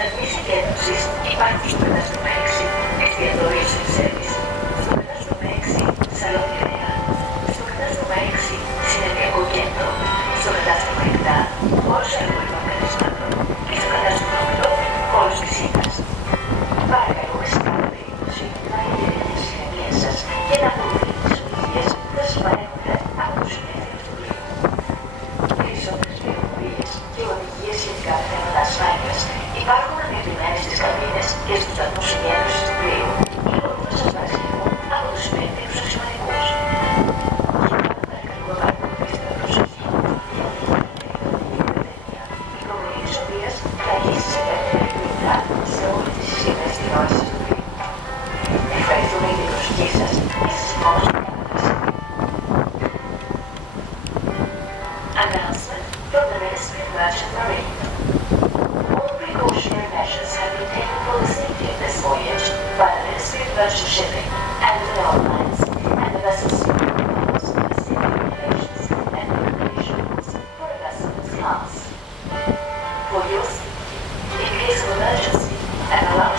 Σταθμοί συγκέντρωσης υπάρχουν στο κατάστημα 6, εστιατόριο Σερβίς, στο κατάστημα 6, σαλόνι νέα, στο κατάστημα 6, συνεδριακό κέντρο, στο κατάστημα 7, χώρος αεροπορικών καταστημάτων και στο κατάστημα 8, χώρος πισίνας. Παρακαλούμε σε κάθε περίπτωση να διατηρείτε τις συνεδρίες σας και να ακολουθείτε τις οδηγίες που θα σας παρέχονται από τους συνέδριους του πλοίου. Περισσότερες πληροφορίες και οδηγίες σχετικά με θέματα ασφάλειας υπάρχουν ανεπτυγμένες στις καμπίνες και στους σταθμούς συγκέντρωσης του πλοίου ή μπορούν να σας παρασχεθούν από τους υπεύθυνους αξιωματικούς. Παρακαλούμε παρακολουθήστε με προσοχή η προβολή της οποίας θα έχει σε περιπτικά σε όλες τις συχνές τηλεόρασεις του πλοίου. Ευχαριστούμε για την προσοχή σας και σας ευχόμαστε μια κατάσταση. Announcement from the Ministry of Merchant Marine. All precautionary measures have been taken for the safety of this voyage by the Ministry of Merchant Shipping and the Airlines, and the vessel steering follows the safety regulations and regulations for a vessel of this class. For use, in case of emergency, an alarm